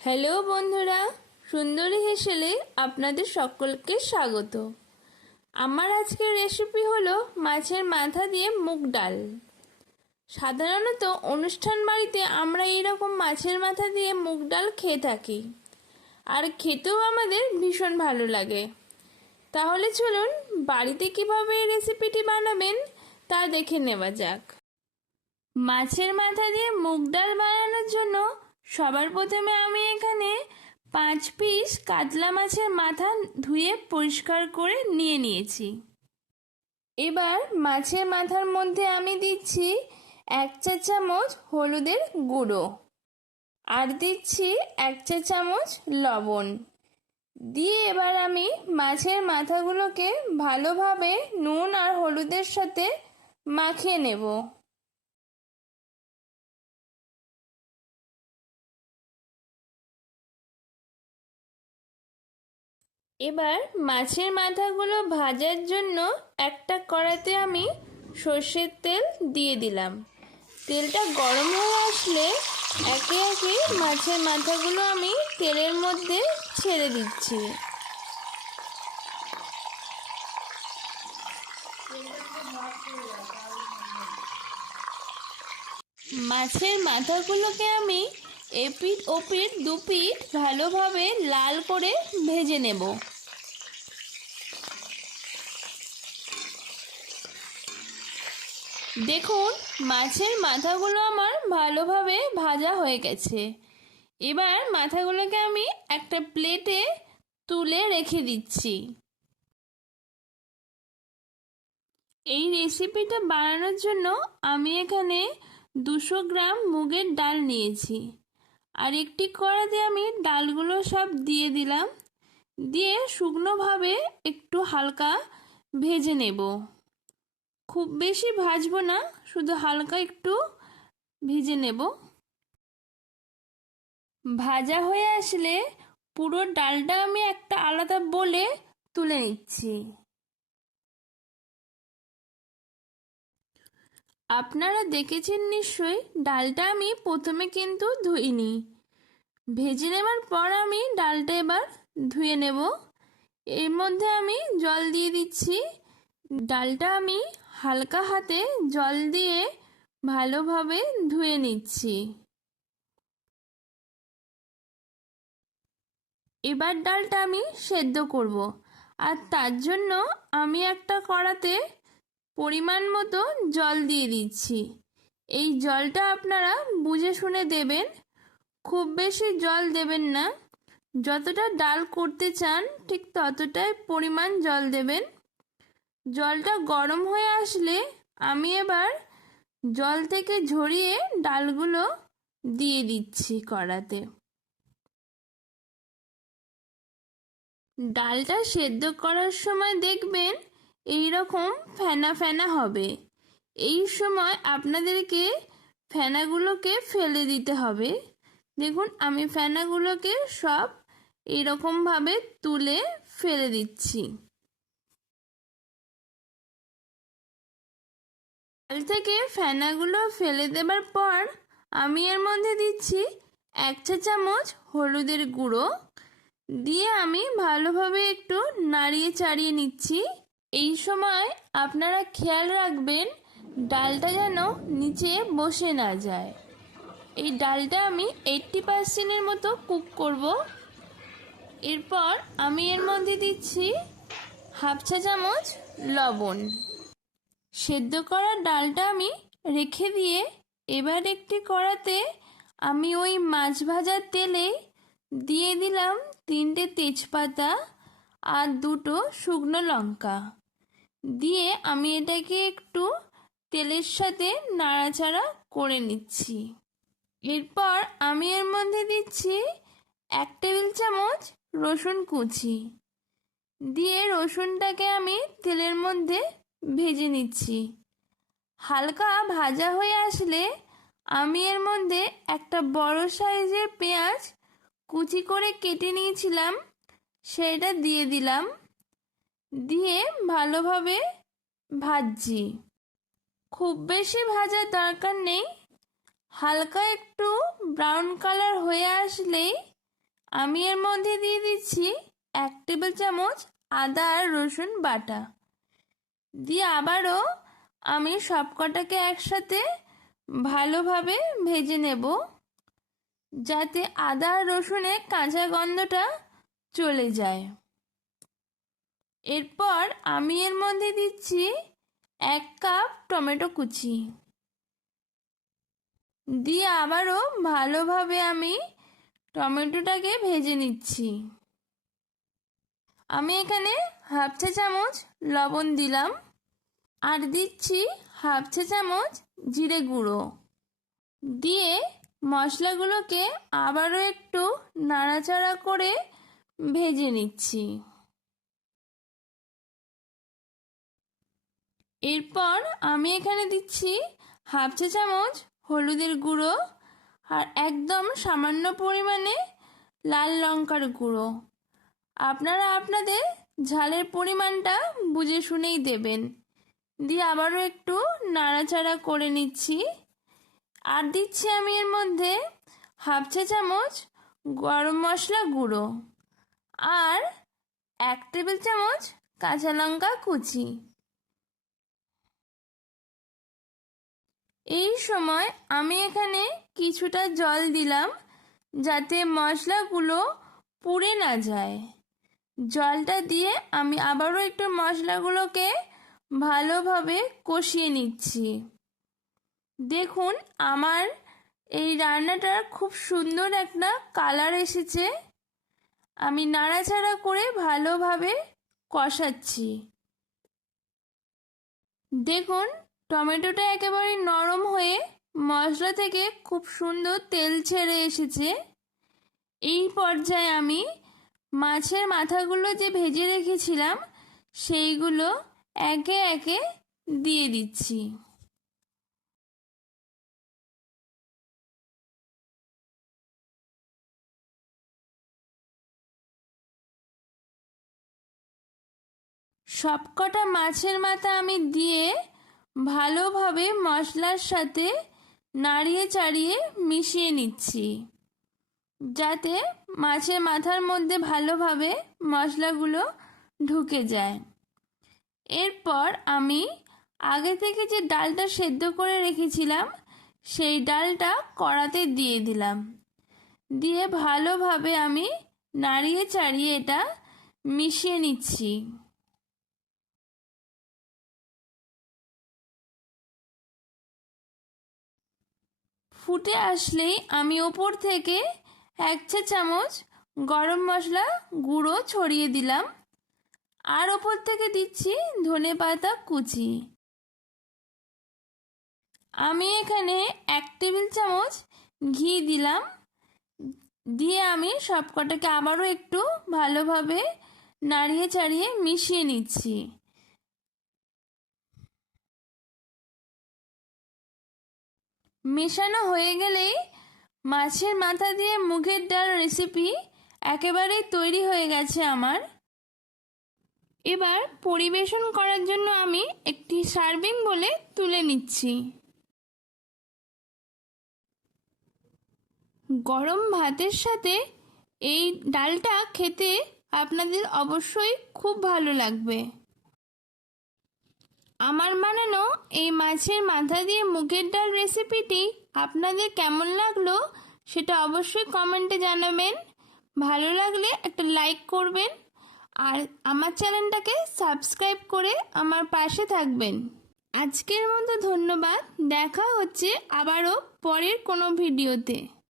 Hello বন্ধুরা, সুন্দরী হেসেলে আপনাদের সকলকে স্বাগত। আমার আজকের রেসিপি হলো মাছের মাথা দিয়ে মুগ ডাল। সাধারণত অনুষ্ঠান বাড়িতে আমরা এইরকম মাছের মাথা দিয়ে মুগ ডাল খেয়ে থাকি, আর খেতেও আমাদের ভীষণ ভালো লাগে। তাহলে চলুন বাড়িতে কিভাবে এই রেসিপিটি বানাবেন তা দেখে নেওয়া যাক। মাছের মাথা দিয়ে মুগ ডাল বানানোর জন্য সবার প্রথমে আমি এখানে 5 পিস কাতলা মাছের মাথা ধুয়ে পরিষ্কার করে নিয়েছি। এবার মাছের মাথার মধ্যে আমি দিচ্ছি 1 চা চামচ হলুদের গুঁড়ো, আর দিচ্ছি 1 চা চামচ লবণ দিয়ে এবার আমি মাছের মাথাগুলোকে ভালোভাবে নুন আর হলুদের সাথে মাখিয়ে নেব। এবার মাছের মাথাগুলো ভাজার জন্য একটা কড়াইতে আমি সর্ষের তেল দিয়ে দিলাম। তেলটা গরম হয়ে আসলে একে একে মাছের মাথাগুলো আমি তেলের মধ্যে ছেড়ে দিচ্ছি। মাছের মাথাগুলোকে আমি এপিঠ ওপিঠ দুপিঠ ভালোভাবে লাল করে ভেজে নেব। দেখুন মাছের মাথাগুলো আমার ভালোভাবে ভাজা হয়ে গেছে। এবার মাথাগুলোকে আমি একটা প্লেটে তুলে রেখে দিচ্ছি। এই রেসিপিটা বানানোর জন্য আমি এখানে 200 গ্রাম মুগের ডাল নিয়েছি, আর একটি কড়াইতে আমি ডালগুলো সব দিয়ে দিলাম। দিয়ে শুকনোভাবে একটু হালকা ভেজে নেব। খুব বেশি ভাজবো না, শুধু হালকা একটু ভেজে নেব। ভাজা হয়ে আসলে পুরো ডালটা আমি একটা আলাদা বলে তুলে নিচ্ছি। আপনারা দেখেছেন নিশ্চয়ই, ডালটা আমি প্রথমে কিন্তু ধুইনি। ভেজে নেবার পর আমি ডালটা এবার ধুয়ে নেব। এর মধ্যে আমি জল দিয়ে দিচ্ছি। ডালটা আমি হালকা হাতে জল দিয়ে ভালোভাবে ধুয়ে নিচ্ছি। এবার ডালটা আমি সেদ্ধ করব, আর তার জন্য আমি একটা কড়াতে পরিমাণ মতো জল দিয়ে দিচ্ছি। এই জলটা আপনারা বুঝে শুনে দেবেন, খুব বেশি জল দেবেন না। যতটা ডাল করতে চান ঠিক ততটাই পরিমাণ জল দেবেন। জলটা গরম হয়ে আসলে আমি এবার জল থেকে ঝরিয়ে ডালগুলো দিয়ে দিচ্ছি কড়াতে। ডালটা সেদ্ধ করার সময় দেখবেন এই রকম ফেনা ফেনা হবে। এই সময় আপনাদেরকে ফেনাগুলোকে ফেলে দিতে হবে। দেখুন আমি ফেনাগুলোকে সব এইরকমভাবে তুলে ফেলে দিচ্ছি। ডাল থেকে ফেনাগুলো ফেলে দেবার পর আমি এর মধ্যে দিচ্ছি 1 চা চামচ হলুদের গুঁড়ো দিয়ে আমি ভালোভাবে একটু নাড়িয়ে চাড়িয়ে নিচ্ছি। এই সময় আপনারা খেয়াল রাখবেন ডালটা যেন নিচে বসে না যায়। এই ডালটা আমি 80% মতো কুক করব। এরপর আমি এর মধ্যে দিচ্ছি 1/2 চা চামচ লবণ। সেদ্ধ করা ডালটা আমি রেখে দিয়ে এবার একটি কড়াতে আমি ওই মাছ ভাজার তেলে দিয়ে দিলাম 3টে তেজপাতা আর 2টো শুকনো লঙ্কা দিয়ে আমি এটাকে একটু তেলের সাথে নাড়াচাড়া করে নিচ্ছি। এরপর আমি এর মধ্যে দিচ্ছি 1 টেবিল চামচ রসুন কুচি দিয়ে রসুনটাকে আমি তেলের মধ্যে ভেজে নিচ্ছি। হালকা ভাজা হয়ে আসলে আমি এর মধ্যে একটা বড় সাইজের পেঁয়াজ কুচি করে কেটে নিয়েছিলাম সেটা দিয়ে দিলাম, দিয়ে ভালোভাবে ভাজছি। খুব বেশি ভাজার দরকার নেই। হালকা একটু ব্রাউন কালার হয়ে আসলেই আমি এর মধ্যে দিয়ে দিচ্ছি 1 টেবিল চামচ আদা আর রসুন বাটা। দিয়ে আবারও আমি সবকটাকে একসাথে ভালোভাবে ভেজে নেব, যাতে আদা আর রসুনের কাঁচা গন্ধটা চলে যায়। এরপর আমি এর মধ্যে দিচ্ছি 1 কাপ টমেটো কুচি। দিয়ে আবারও ভালোভাবে আমি টমেটোটাকে ভেজে নিচ্ছি। আমি এখানে হাফ চা চামচ লবণ দিলাম আর দিচ্ছি হাফ চা চামচ জিরে গুঁড়ো। দিয়ে মশলাগুলোকে আবারও একটু নাড়াচাড়া করে ভেজে নিচ্ছি। এরপর আমি এখানে দিচ্ছি হাফ চা চামচ হলুদের গুঁড়ো আর একদম সামান্য পরিমাণে লাল লঙ্কার গুঁড়ো। আপনারা আপনাদের ঝালের পরিমাণটা বুঝে শুনেই দেবেন। দিয়ে আবারও একটু নাড়াচাড়া করে নিচ্ছি। আর দিচ্ছি আমি এর মধ্যে হাফ চা চামচ গরম মশলা গুঁড়ো আর 1 টেবিল চামচ কাঁচা লঙ্কা কুচি। এই সময় আমি এখানে কিছুটা জল দিলাম, যাতে মশলাগুলো পুড়ে না যায়। জলটা দিয়ে আমি আবারও একটু মশলাগুলোকে ভালোভাবে কষিয়ে নিচ্ছি। দেখুন আমার এই রান্নাটার খুব সুন্দর একটা কালার এসেছে। আমি নাড়াচাড়া করে ভালোভাবে কষাচ্ছি। দেখুন টমেটোটা একেবারে নরম হয়ে মশলা থেকে খুব সুন্দর তেল ছেড়ে এসেছে। এই পর্যায়ে আমি মাছের মাথাগুলো যে ভেজে রেখেছিলাম সেইগুলো একে একে দিয়ে দিচ্ছি। সবকটা মাছের মাথা আমি দিয়ে ভালোভাবে মশলার সাথে নাড়িয়ে চাড়িয়ে মিশিয়ে নিচ্ছি, যাতে মাছের মাথার মধ্যে ভালোভাবে মশলাগুলো ঢুকে যায়। এরপর আমি আগে থেকে যে ডালটা সেদ্ধ করে রেখেছিলাম সেই ডালটা কড়াতে দিয়ে দিলাম। দিয়ে ভালোভাবে আমি নাড়িয়ে চাড়িয়ে এটা মিশিয়ে নিচ্ছি। ফুটে আসলেই আমি ওপর থেকে 1 চা চামচ গরম মশলা গুঁড়ো ছড়িয়ে দিলাম আর ওপর থেকে দিচ্ছি ধনেপাতা কুচি। আমি এখানে 1 টেবিল চামচ ঘি দিলাম। দিয়ে আমি সবকটাকে আবারও একটু ভালোভাবে নাড়িয়ে চাড়িয়ে মিশিয়ে নিচ্ছি। মেশানো হয়ে গেলেই মাছের মাথা দিয়ে মুগের ডাল রেসিপি একেবারেই তৈরি হয়ে গেছে আমার। এবার পরিবেশন করার জন্য আমি একটি সার্ভিং বলে তুলে নিচ্ছি। গরম ভাতের সাথে এই ডালটা খেতে আপনাদের অবশ্যই খুব ভালো লাগবে। আমার বানানো এই মাছের মাথা দিয়ে মুগের ডাল রেসিপিটি আপনাদের কেমন লাগলো সেটা অবশ্যই কমেন্টে জানাবেন। ভালো লাগলে একটা লাইক করবেন আর আমার চ্যানেলটাকে সাবস্ক্রাইব করে আমার পাশে থাকবেন। আজকের মতো ধন্যবাদ। দেখা হচ্ছে আবারও পরের কোনো ভিডিওতে।